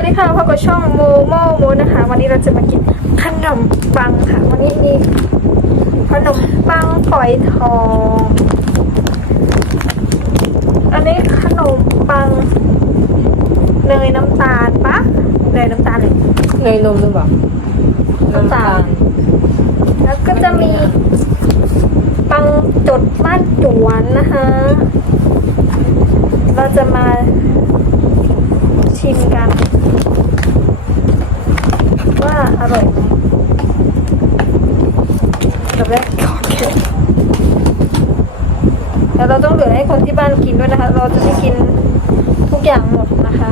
สดีค่ะพบกับช่องโมโมโมนะคะ วันนี้เราจะมากินขนมปังค่ะ วันนี้มีขนมปังฝอยทอง อันนี้ขนมปังเนยน้ำตาลปะเนยน้ำตาลเลยเนยนมหรือเปล่าน้ำตาล แล้วก็จะมีปังจดบ้านจวนนะคะ เราจะมาชิมกันว่า อร่อยไหมกับแรกขอเก็บแล้วเราต้องเหลือให้คนที่บ้านกินด้วยนะคะ เราจะไม่กินทุกอย่างหมดนะคะ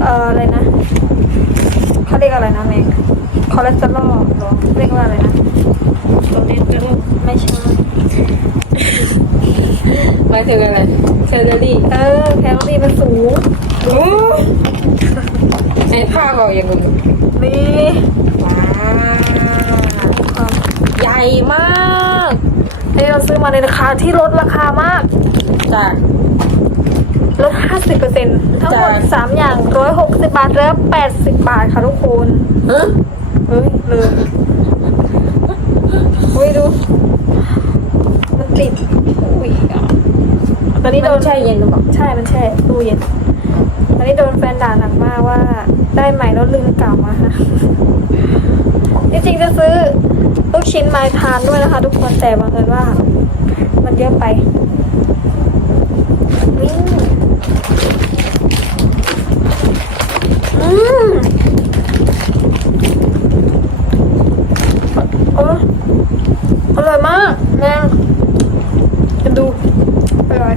เอ่ออะไรนะเขาเรียกอะไรนะเมกคอเลสเตอรอลเหรอเรียกว่าอะไรนะตรงนี้เป็นไม่ใช่หมายถึงอะไรแคลอรี่ เออแคลอรี่มันสูง ไอ้ผ้าบอกอย่างนึงนี่ว้าวใหญ่มากนี่เราซื้อมาในราคาที่ลดราคามากจากลด 50%ทั้งหมดจ้ะสามอย่าง 160 บาทแล้ว80 บาทค่ะทุกคนฮะเฮ้ยเลยอุ้ยดู มันติดอุ้ยอะตอนนี้โดมันนแช่เย็นหรือเปล่า ใช่ มันแช่ตู้เย็นต อันนี้โดนแฟนด่าหนักมากว่า ได้ใหม่แล้วลืมเก่ามาค่ะจริงๆจะซื้อลูกชิ้นไม้ทานด้วยนะคะ ทุกคนแต่บังเอิญว่า มันเยอะไปนี่อืมโอ้อร่อยมากแม่งจะดูอร่อย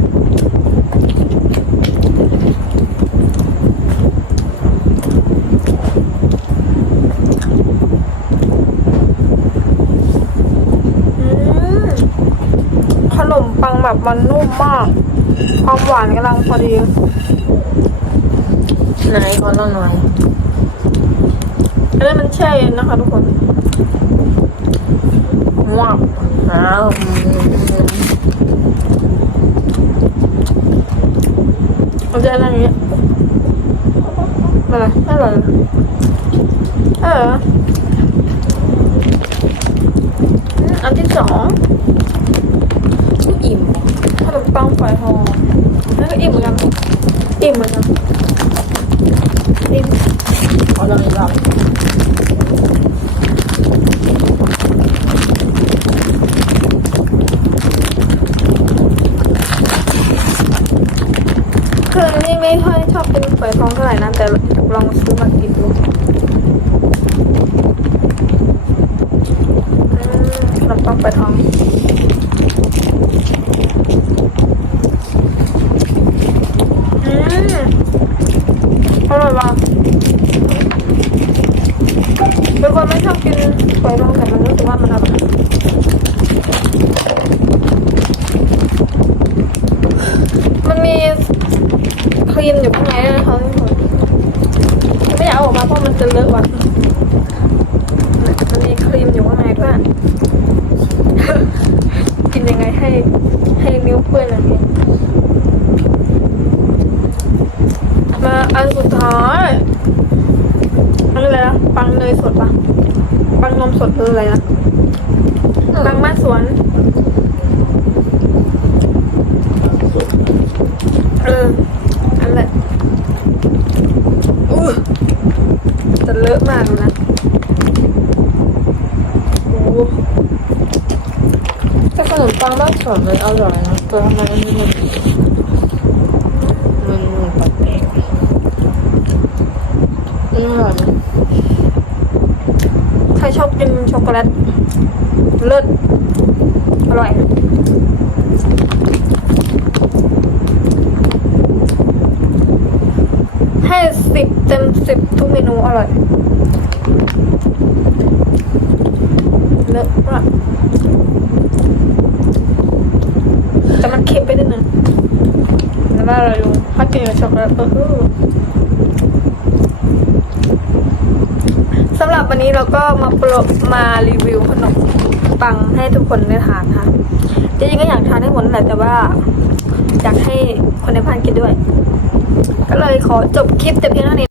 อืมขน มปังแบบมันนุ่มมาก ความหวานกำลังพอดี ไหนขอลองหน่อยอันนี้มันแช่เย็นนะคะทุกคนว้าวอ้าวอืมมันจะอะไรอย่างเงี้ยอะไรไม่อร่อยเลยเอออืมอันที่สอง อิ่ม ขนม ปังฝอยทองนั่นก็อิ่มเหมือนกันอิ่มเหมือนกันอิ่มขอลองอีกรอบคือนี่ไม่ค่อยชอบกินฝอยทองเท่าไหร่นะแต่ลองซื้อมากินดูอืมขนมปังฝอยทอง อืม อร่อยว่ะเป็นคนไม่ชอบกินฝอยทองแต่มันรู้สึกว่ามันอร่อยมันมีครีมอยู่ข้างในด้วยนะคะไม่อยากเอาออกมาเพราะมันจะเลอะว่ะมันมีครีมอยู่ข้างในด้วยกินยังไงให้ให้นิ้วเปื้อนอย่างนี้มาอั นสุดท้ายอันนี้อะไรนะปังเนยสดปะปังนมสดหรืออะไรนะปังมาสวน เอออันแหละอู้จะเลอะมากเลยนะโอ้โหแต่ขนมปังบ้านสวนมันอร่อยนะแต่ทำไมอันนี้มันมันมันแปลกๆมันอร่อยนะ ใครชอบกินช็อก โกแลตเลิศอร่อยให้สิบเต็มสิบทุกเมนูอร่อยเลิศมากแต่มันเค็มไปนิดนึงแต่ว่าเราดูถ้ากินกับช็อกโกแลตก็คือสำห รับวันนี้เราก็มาโปรมารีวิวขนมปังให้ทุกคนได้ทานค่ะจริงๆก็อยากทานให้หมดแหละแต่ว่า อยากให้คนในบ้านกินด้วย ก็เลยขอจบคลิปแต่เพียงเท่านี้